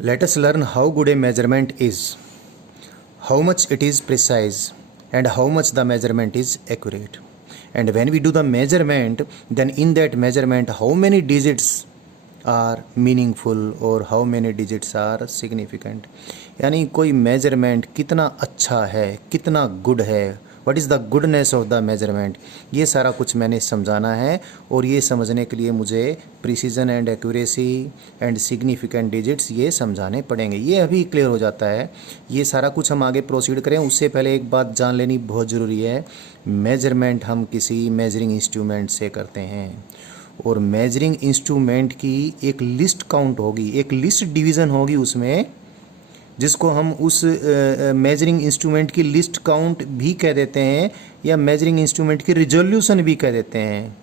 Let us learn how good a measurement is, how much it is precise, and how much the measurement is accurate. And when we do the measurement, then in that measurement, how many digits are meaningful और how many digits are significant. यानी कोई measurement कितना अच्छा है, कितना good है, what is the goodness of the measurement, ये सारा कुछ मैंने समझाना है। और ये समझने के लिए मुझे precision and accuracy and significant digits ये समझाने पड़ेंगे। ये अभी क्लियर हो जाता है। ये सारा कुछ हम आगे प्रोसीड करें उससे पहले एक बात जान लेनी बहुत ज़रूरी है। मेजरमेंट हम किसी मेजरिंग इंस्ट्रूमेंट से करते हैं और मेजरिंग इंस्ट्रूमेंट की एक लिस्ट काउंट होगी, एक लिस्ट डिवीज़न होगी उसमें, जिसको हम उस मेजरिंग इंस्ट्रूमेंट की लिस्ट काउंट भी कह देते हैं या मेजरिंग इंस्ट्रूमेंट की रिजोल्यूशन भी कह देते हैं।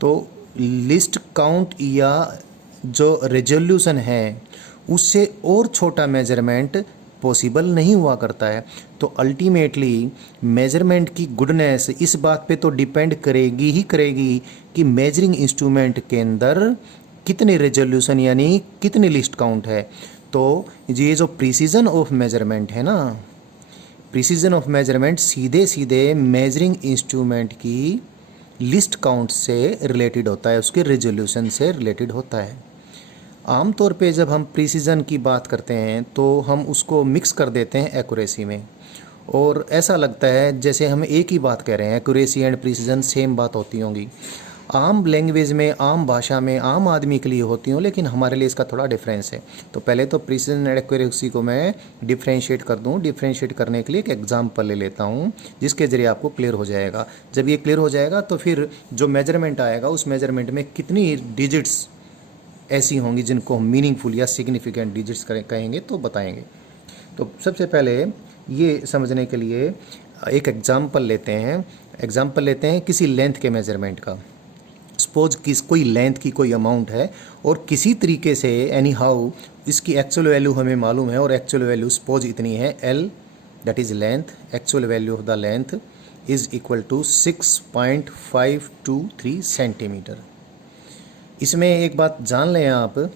तो लिस्ट काउंट या जो रिजोल्यूशन है उससे और छोटा मेजरमेंट पॉसिबल नहीं हुआ करता है। तो अल्टीमेटली मेजरमेंट की गुडनेस इस बात पे तो डिपेंड करेगी ही करेगी कि मेजरिंग इंस्ट्रूमेंट के अंदर कितनी रेजोल्यूशन यानी कितनी लिस्ट काउंट है। तो ये जो प्रिसीजन ऑफ मेजरमेंट है ना, प्रिसीजन ऑफ मेजरमेंट सीधे सीधे मेजरिंग इंस्ट्रूमेंट की लिस्ट काउंट से रिलेटेड होता है, उसके रेजोल्यूशन से रिलेटेड होता है। आमतौर पे जब हम प्रिसीजन की बात करते हैं तो हम उसको मिक्स कर देते हैं एक्यूरेसी में, और ऐसा लगता है जैसे हम एक ही बात कह रहे हैं, एक्यूरेसी एंड प्रिसीजन सेम बात होती होंगी। आम लैंग्वेज में, आम भाषा में, आम आदमी के लिए होती हूँ, लेकिन हमारे लिए इसका थोड़ा डिफरेंस है। तो पहले तो प्रिसीजन एंड एक्यूरेसी को मैं डिफ्रेंशिएट कर दूँ। डिफ्रेंशिएट करने के लिए एक एग्जांपल ले लेता हूँ जिसके ज़रिए आपको क्लियर हो जाएगा। जब ये क्लियर हो जाएगा तो फिर जो मेजरमेंट आएगा उस मेजरमेंट में कितनी डिजिट्स ऐसी होंगी जिनको हम मीनिंगफुल या सिग्निफिकेंट डिजिट्स कहेंगे तो बताएंगे। तो सबसे पहले ये समझने के लिए एक एग्जांपल लेते हैं। एग्जांपल लेते हैं किसी लेंथ के मेजरमेंट का। सपोज कोई लेंथ की कोई अमाउंट है और किसी तरीके से एनी हाउ इसकी एक्चुअल वैल्यू हमें मालूम है, और एक्चुअल वैल्यू सपोज इतनी है L, that is length. Actual value of the length is equal to 6.523 centimetre. इसमें एक बात जान लें आप,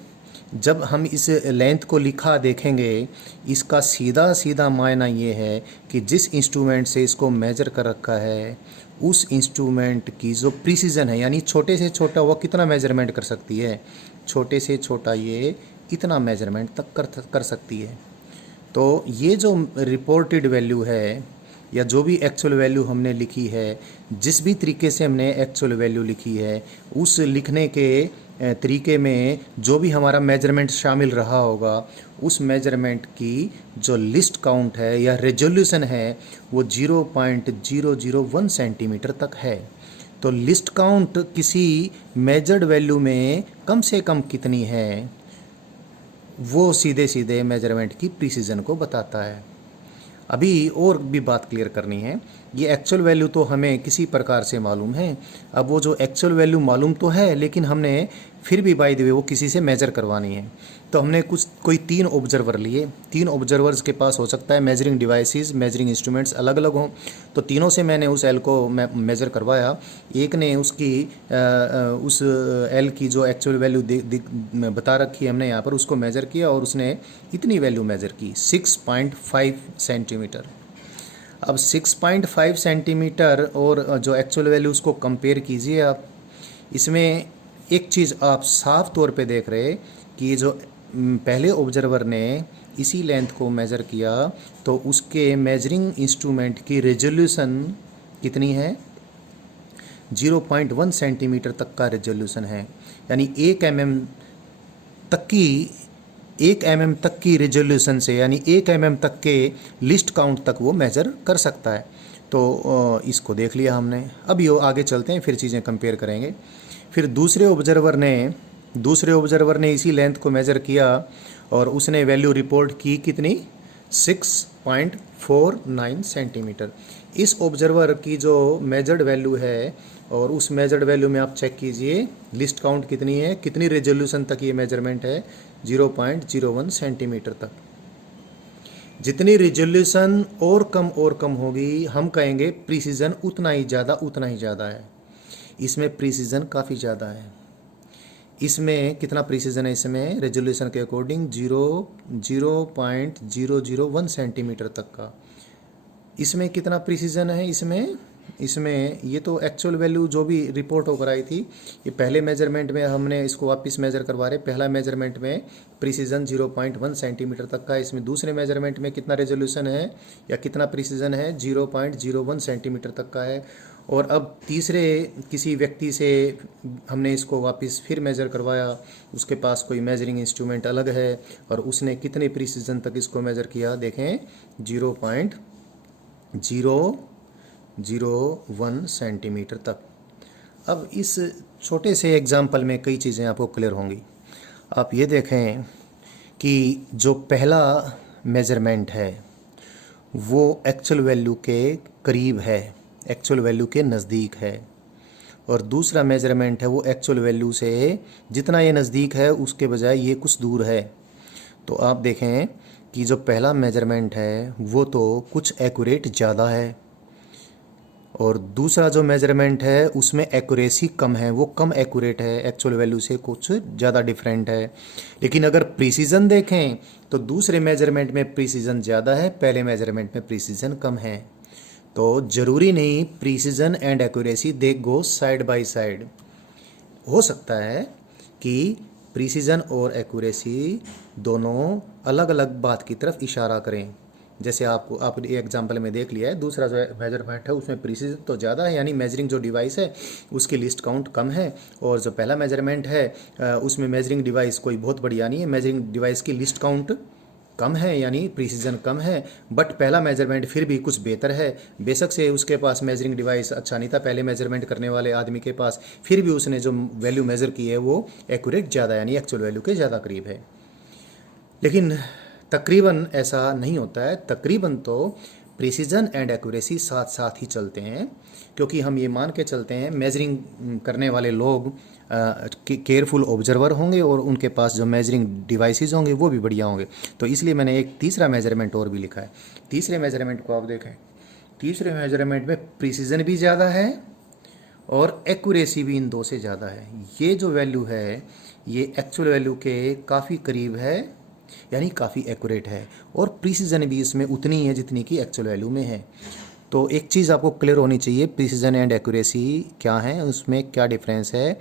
जब हम इस लेंथ को लिखा देखेंगे, इसका सीधा सीधा मायना ये है कि जिस इंस्ट्रूमेंट से इसको मेजर कर रखा है उस इंस्ट्रूमेंट की जो प्रिसीजन है, यानी छोटे से छोटा वो कितना मेजरमेंट कर सकती है, छोटे से छोटा ये इतना मेजरमेंट तक कर सकती है। तो ये जो रिपोर्टेड वैल्यू है या जो भी एक्चुअल वैल्यू हमने लिखी है, जिस भी तरीके से हमने एक्चुअल वैल्यू लिखी है, उस लिखने के तरीके में जो भी हमारा मेजरमेंट शामिल रहा होगा, उस मेजरमेंट की जो लिस्ट काउंट है या रेजोल्यूशन है वो 0.001 सेंटीमीटर तक है। तो लिस्ट काउंट किसी मेजर्ड वैल्यू में कम से कम कितनी है वो सीधे सीधे मेजरमेंट की प्रिसीजन को बताता है। अभी और भी बात क्लियर करनी है। ये एक्चुअल वैल्यू तो हमें किसी प्रकार से मालूम है। अब वो जो एक्चुअल वैल्यू मालूम तो है, लेकिन हमने फिर भी बाय द वे वो किसी से मेजर करवानी है। तो हमने कोई 3 ऑब्जर्वर लिए। 3 ऑब्जर्वर्स के पास हो सकता है मेजरिंग डिवाइसेस, मेजरिंग इंस्ट्रूमेंट्स अलग अलग हों। तो तीनों से मैंने उस एल को मेज़र करवाया। एक ने उसकी उस एल की जो एक्चुअल वैल्यू बता रखी है हमने यहाँ पर, उसको मेज़र किया और उसने इतनी वैल्यू मेज़र की 6.5 सेंटीमीटर। अब 6.5 सेंटीमीटर और जो एक्चुअल वैल्यू उसको कंपेयर कीजिए आप। इसमें एक चीज़ आप साफ तौर पे देख रहे कि ये जो पहले ऑब्जर्वर ने इसी लेंथ को मेज़र किया तो उसके मेजरिंग इंस्ट्रूमेंट की रेजोल्यूशन कितनी है, 0.1 सेंटीमीटर तक का रेजोल्यूशन है। यानी 1 mm तक की रेजोल्यूशन से, यानी 1 mm तक के लिस्ट काउंट तक वो मेज़र कर सकता है। तो इसको देख लिया हमने। अब ये आगे चलते हैं, फिर चीज़ें कंपेयर करेंगे। फिर दूसरे ऑब्जर्वर ने इसी लेंथ को मेज़र किया और उसने वैल्यू रिपोर्ट की कितनी, 6.49 सेंटीमीटर। इस ऑब्जर्वर की जो मेजर्ड वैल्यू है और उस मेजर्ड वैल्यू में आप चेक कीजिए लिस्ट काउंट कितनी है, कितनी रेजोल्यूशन तक ये मेजरमेंट है, 0.01 सेंटीमीटर तक। जितनी रेजोल्यूशन और कम होगी, हम कहेंगे प्रिसीजन उतना ही ज़्यादा है। इसमें प्रिसीजन काफ़ी ज़्यादा है। इसमें कितना प्रिसीजन है, इसमें रेजोल्यूशन के अकॉर्डिंग 0.001 सेंटीमीटर तक का। इसमें कितना प्रिसीजन है, इसमें ये तो एक्चुअल वैल्यू जो भी रिपोर्ट होकर आई थी, ये पहले मेजरमेंट में हमने इसको वापस मेजर करवा रहे। पहला मेजरमेंट में प्रिसीजन 0.1 सेंटीमीटर तक का है। इसमें दूसरे मेजरमेंट में कितना रेजोल्यूशन है या कितना प्रिसीजन है, 0.01 सेंटीमीटर तक का है। और अब तीसरे किसी व्यक्ति से हमने इसको वापस फिर मेज़र करवाया, उसके पास कोई मेजरिंग इंस्ट्रूमेंट अलग है और उसने कितने प्रिसीजन तक इसको मेज़र किया, देखें 0.001 सेंटीमीटर तक। अब इस छोटे से एग्जाम्पल में कई चीज़ें आपको क्लियर होंगी। आप ये देखें कि जो पहला मेज़रमेंट है वो एक्चुअल वैल्यू के करीब है, एक्चुअल वैल्यू के नज़दीक है, और दूसरा मेजरमेंट है वो एक्चुअल वैल्यू से जितना ये नज़दीक है उसके बजाय ये कुछ दूर है। तो आप देखें कि जो पहला मेजरमेंट है वो तो कुछ एक्यूरेट ज़्यादा है, और दूसरा जो मेजरमेंट है उसमें एक्यूरेसी कम है, वो कम एक्यूरेट है, एक्चुअल वैल्यू से कुछ ज़्यादा डिफरेंट है। लेकिन अगर प्रिसीजन देखें तो दूसरे मेजरमेंट में प्रिसीजन ज़्यादा है, पहले मेजरमेंट में प्रिसीजन कम है। तो ज़रूरी नहीं precision and accuracy they go side by side. हो सकता है कि प्रिसीजन और एक्यूरेसी दोनों अलग अलग बात की तरफ इशारा करें। जैसे आपने एग्जांपल में देख लिया है, दूसरा जो मेजरमेंट है उसमें प्रिसीजन तो ज़्यादा है, यानी मेजरिंग जो डिवाइस है उसकी लिस्ट काउंट कम है, और जो पहला मेजरमेंट है उसमें मेजरिंग डिवाइस कोई बहुत बढ़िया नहीं है, मेजरिंग डिवाइस की लिस्ट काउंट कम है, यानी प्रिसीजन कम है। बट पहला मेजरमेंट फिर भी कुछ बेहतर है, बेशक से उसके पास मेजरिंग डिवाइस अच्छा नहीं था पहले मेजरमेंट करने वाले आदमी के पास, फिर भी उसने जो वैल्यू मेज़र की है वो एक्यूरेट ज़्यादा, यानी एक्चुअल वैल्यू के ज़्यादा करीब है। लेकिन तकरीबन ऐसा नहीं होता है, तकरीबन तो प्रिसीजन एंड एक्यूरेसी साथ साथ ही चलते हैं, क्योंकि हम ये मान के चलते हैं मेजरिंग करने वाले लोग केयरफुल ऑब्जर्वर होंगे और उनके पास जो मेजरिंग डिवाइसेस होंगे वो भी बढ़िया होंगे। तो इसलिए मैंने एक तीसरा मेजरमेंट और भी लिखा है। तीसरे मेजरमेंट को आप देखें, तीसरे मेजरमेंट में प्रिसीजन भी ज़्यादा है और एक्यूरेसी भी इन दो से ज़्यादा है। ये जो वैल्यू है ये एक्चुअल वैल्यू के काफ़ी करीब है, यानी काफ़ी एक्यूरेट है, और प्रिसीजन भी इसमें उतनी ही है जितनी कि एक्चुअल वैल्यू में है। तो एक चीज़ आपको क्लियर होनी चाहिए, प्रिसीजन एंड एक्यूरेसी क्या है, उसमें क्या डिफरेंस है।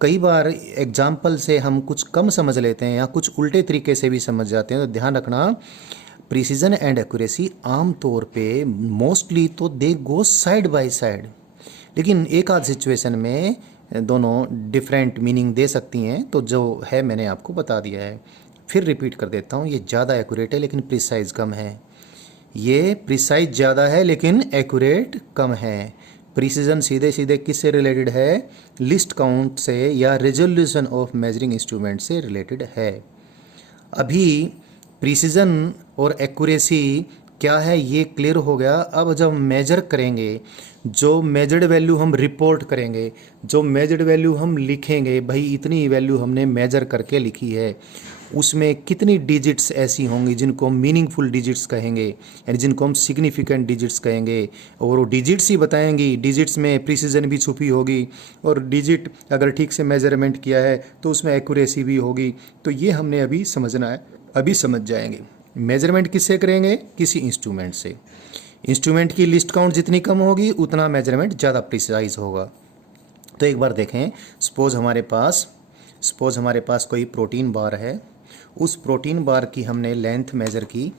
कई बार एग्जाम्पल से हम कुछ कम समझ लेते हैं या कुछ उल्टे तरीके से भी समझ जाते हैं, तो ध्यान रखना प्रिसीजन एंड एक्यूरेसी आम तौर पे मोस्टली तो दे गो साइड बाय साइड, लेकिन एक आध सिचुएशन में दोनों डिफरेंट मीनिंग दे सकती हैं। तो जो है मैंने आपको बता दिया है, फिर रिपीट कर देता हूँ, ये ज़्यादा एक्यूरेट है लेकिन प्रिसाइज कम है, ये प्रिसाइज ज़्यादा है लेकिन एक्यूरेट कम है। प्रिसीजन सीधे सीधे किससे रिलेटेड है, लिस्ट काउंट से या रेजोल्यूशन ऑफ मेजरिंग इंस्ट्रूमेंट से रिलेटेड है। अभी प्रिसीजन और एक्यूरेसी क्या है ये क्लियर हो गया। अब जब मेजर करेंगे, जो मेजर्ड वैल्यू हम रिपोर्ट करेंगे, जो मेजर्ड वैल्यू हम लिखेंगे, भाई इतनी वैल्यू हमने मेजर करके लिखी है, उसमें कितनी डिजिट्स ऐसी होंगी जिनको हम मीनिंगफुल डिजिट्स कहेंगे, यानी जिनको हम सिग्निफिकेंट डिजिट्स कहेंगे, और वो डिजिट्स ही बताएंगी। डिजिट्स में प्रिसीजन भी छुपी होगी, और डिजिट अगर ठीक से मेजरमेंट किया है तो उसमें एक्यूरेसी भी होगी। तो ये हमने अभी समझना है, अभी समझ जाएंगे। मेजरमेंट किससे करेंगे, किसी इंस्ट्रूमेंट से। इंस्ट्रूमेंट की लिस्ट काउंट जितनी कम होगी उतना मेजरमेंट ज़्यादा प्रिसाइज होगा। तो एक बार देखें, सपोज़ हमारे पास कोई प्रोटीन बार है, उस प्रोटीन बार की हमने लेंथ मेज़र की,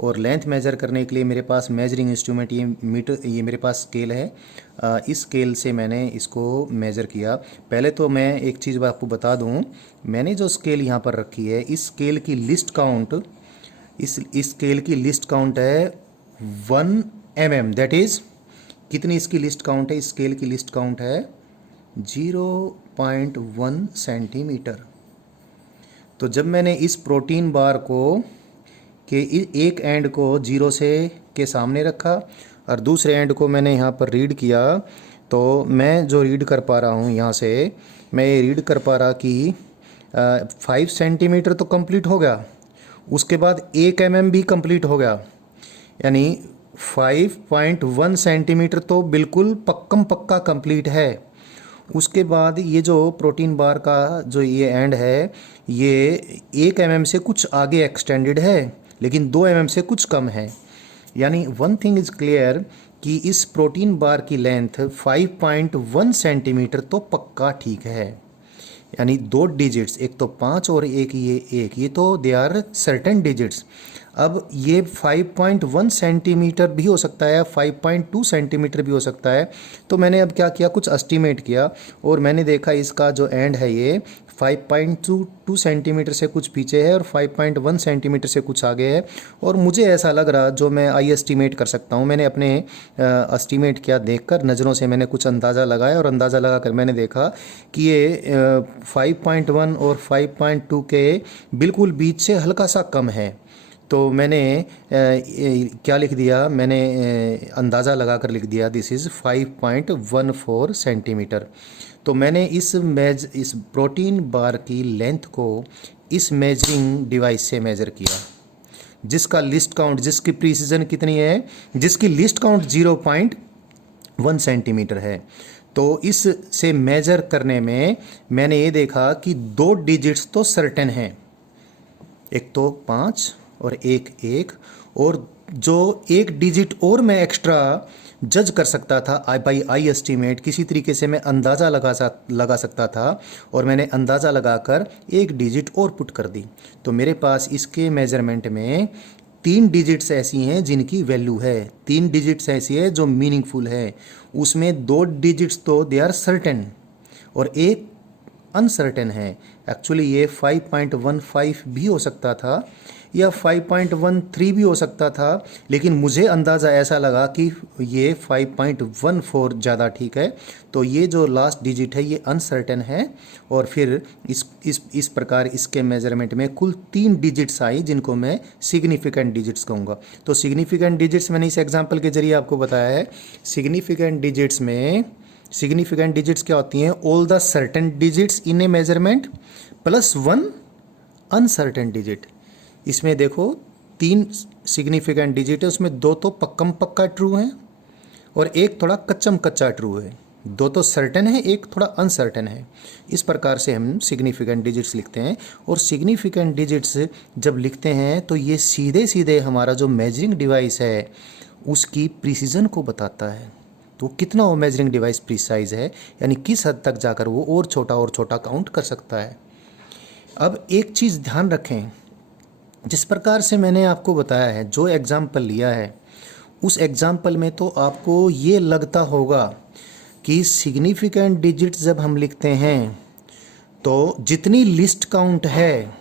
और लेंथ मेज़र करने के लिए मेरे पास मेजरिंग इंस्ट्रूमेंट ये मीटर, ये मेरे पास स्केल है, इस स्केल से मैंने इसको मेज़र किया। पहले तो मैं एक चीज़ आपको बता दूं, मैंने जो स्केल यहाँ पर रखी है, इस स्केल की लिस्ट काउंट, इस स्केल की लिस्ट काउंट है 1 mm, दैट इज़ कितनी इसकी लिस्ट काउंट है, इस स्केल की लिस्ट काउंट है 0.1 सेंटीमीटर। तो जब मैंने इस प्रोटीन बार को के एक एंड को 0 से के सामने रखा और दूसरे एंड को मैंने यहाँ पर रीड किया, तो मैं जो रीड कर पा रहा हूँ यहाँ से, मैं ये रीड कर पा रहा कि 5 सेंटीमीटर तो कंप्लीट हो गया, उसके बाद 1 mm भी कंप्लीट हो गया, यानी 5.1 सेंटीमीटर तो बिल्कुल पक्का कंप्लीट है। उसके बाद ये जो प्रोटीन बार का जो ये एंड है, ये 1 mm से कुछ आगे एक्सटेंडेड है, लेकिन 2 mm से कुछ कम है। यानी वन थिंग इज़ क्लियर कि इस प्रोटीन बार की लेंथ 5.1 सेंटीमीटर तो पक्का ठीक है। यानी दो डिजिट्स, एक तो 5 और एक ये तो दे आर सर्टेन डिजिट्स। अब ये 5.1 सेंटीमीटर भी हो सकता है, 5.2 सेंटीमीटर भी हो सकता है। तो मैंने अब क्या किया, कुछ एस्टिमेट किया और मैंने देखा इसका जो एंड है ये 5.2 सेंटीमीटर से कुछ पीछे है और 5.1 सेंटीमीटर से कुछ आगे है। और मुझे ऐसा लग रहा, जो मैं आई एस्टिमेट कर सकता हूँ, मैंने अपने एस्टिमेट किया, देखकर नज़रों से मैंने कुछ अंदाज़ा लगाया और अंदाज़ा लगा कर मैंने देखा कि ये 5.1 और 5.2 के बिल्कुल बीच से हल्का सा कम है। तो मैंने क्या लिख दिया, मैंने अंदाज़ा लगा कर लिख दिया दिस इज़ 5.14 सेंटीमीटर। तो मैंने इस प्रोटीन बार की लेंथ को इस मेजरिंग डिवाइस से मेज़र किया, जिसका लिस्ट काउंट, जिसकी प्रिसीजन कितनी है, जिसकी लिस्ट काउंट 0.1 सेंटीमीटर है। तो इस से मेज़र करने में मैंने ये देखा कि 2 डिजिट्स तो सर्टेन हैं, एक तो 5 और एक 1, और जो 1 डिजिट और मैं एक्स्ट्रा जज कर सकता था बाई आई एस्टीमेट, किसी तरीके से मैं अंदाज़ा लगा सकता था, और मैंने अंदाज़ा लगाकर 1 डिजिट और पुट कर दी। तो मेरे पास इसके मेजरमेंट में 3 डिजिट्स ऐसी हैं जिनकी वैल्यू है, 3 डिजिट्स ऐसी है जो मीनिंगफुल है। उसमें 2 डिजिट्स तो दे आर सर्टेन और एक अनसर्टेन है। एक्चुअली ये 5.15 भी हो सकता था या 5.13 भी हो सकता था, लेकिन मुझे अंदाज़ा ऐसा लगा कि ये 5.14 ज़्यादा ठीक है। तो ये जो लास्ट डिजिट है ये अनसर्टेन है, और फिर इस प्रकार इसके मेजरमेंट में कुल 3 डिजिट्स आई जिनको मैं सिग्निफिकेंट डिजिट्स कहूँगा। तो सिग्निफिकेंट डिजिट्स मैंने इस एग्जाम्पल के जरिए आपको बताया है। सिग्निफिकेंट डिजिट्स क्या होती हैं? All the certain digits in A measurement plus 1 uncertain digit. इसमें देखो 3 सिग्निफिकेंट डिजिट है, उसमें 2 तो पक्का ट्रू है और एक थोड़ा कच्चा ट्रू है। 2 तो सर्टेन है, एक थोड़ा अनसर्टेन है। इस प्रकार से हम सिग्निफिकेंट डिजिट्स लिखते हैं। और सिग्निफिकेंट डिजिट्स जब लिखते हैं तो ये सीधे हमारा जो मेजरिंग डिवाइस है उसकी प्रिसीजन को बताता है। तो कितना वो मेजरिंग डिवाइस प्रिसाइज है, यानी किस हद तक जाकर वो और छोटा काउंट कर सकता है। अब एक चीज़ ध्यान रखें, जिस प्रकार से मैंने आपको बताया है, जो एग्ज़ाम्पल लिया है, उस एग्ज़ाम्पल में तो आपको ये लगता होगा कि सिग्निफिकेंट डिजिट्स जब हम लिखते हैं तो जितनी लिस्ट काउंट है,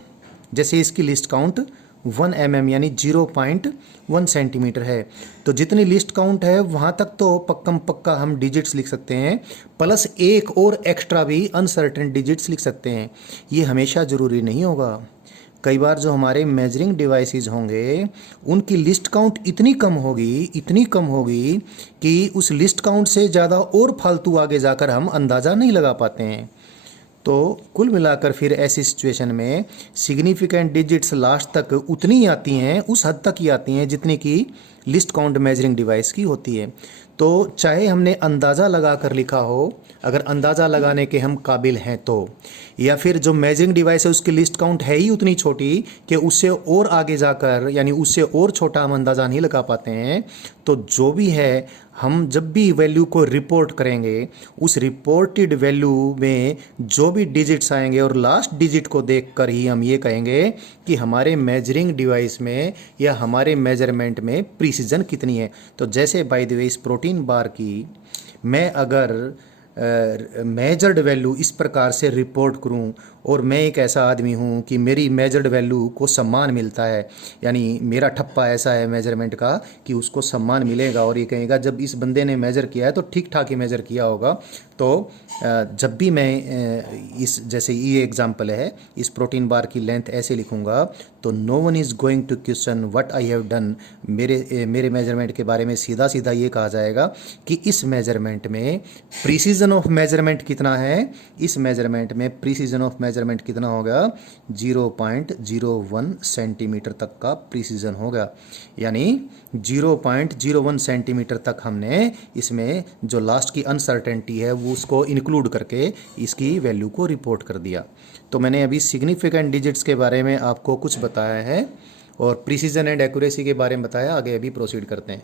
जैसे इसकी लिस्ट काउंट 1 mm यानी 0.1 सेंटीमीटर है, तो जितनी लिस्ट काउंट है वहाँ तक तो पक्का हम डिजिट्स लिख सकते हैं, प्लस एक और एक्स्ट्रा भी अनसर्टेन डिजिट्स लिख सकते हैं। ये हमेशा ज़रूरी नहीं होगा। कई बार जो हमारे मेजरिंग डिवाइसेस होंगे उनकी लिस्ट काउंट इतनी कम होगी कि उस लिस्ट काउंट से ज़्यादा और फालतू आगे जाकर हम अंदाज़ा नहीं लगा पाते हैं। तो कुल मिलाकर फिर ऐसी सिचुएशन में सिग्निफिकेंट डिजिट्स लास्ट तक उतनी आती हैं, उस हद तक ही आती हैं जितनी की लिस्ट काउंट मेजरिंग डिवाइस की होती है। तो चाहे हमने अंदाज़ा लगा कर लिखा हो, अगर अंदाज़ा लगाने के हम काबिल हैं तो, या फिर जो मेजरिंग डिवाइस है उसकी लिस्ट काउंट है ही उतनी छोटी कि उससे और आगे जाकर, यानी उससे और छोटा हम अंदाज़ा नहीं लगा पाते हैं, तो जो भी है हम जब भी वैल्यू को रिपोर्ट करेंगे उस रिपोर्टेड वैल्यू में जो भी डिजिट्स आएंगे और लास्ट डिजिट को देखकर ही हम ये कहेंगे कि हमारे मेजरिंग डिवाइस में या हमारे मेजरमेंट में प्रिसीजन कितनी है। तो जैसे बाय द वे इस प्रोटीन बार की मैं अगर मेजर्ड वैल्यू इस प्रकार से रिपोर्ट करूं, और मैं एक ऐसा आदमी हूं कि मेरी मेजर्ड वैल्यू को सम्मान मिलता है, यानी मेरा ठप्पा ऐसा है मेजरमेंट का कि उसको सम्मान मिलेगा और ये कहेगा जब इस बंदे ने मेजर किया है तो ठीक ठाक ही मेजर किया होगा। तो जब भी मैं जैसे ये एग्जांपल है, इस प्रोटीन बार की लेंथ ऐसे लिखूंगा तो no one is going to question what I have done. मेरे मेजरमेंट के बारे में सीधा ये कहा जाएगा कि इस मेजरमेंट में प्रिसीजन ऑफ मेजरमेंट कितना है, इस मेजरमेंट में प्रिसीजन ऑफ मेजरमेंट कितना होगा, 0.01 सेंटीमीटर तक का प्रिसीजन होगा। यानी 0.01 सेंटीमीटर तक हमने इसमें जो लास्ट की अनसर्टेनिटी है वो उसको इंक्लूड करके इसकी वैल्यू को रिपोर्ट कर दिया। तो मैंने अभी सिग्निफिकेंट डिजिट्स के बारे में आपको कुछ बताया है और प्रिसीजन एंड एक्यूरेसी के बारे में बताया। आगे अभी प्रोसीड करते हैं।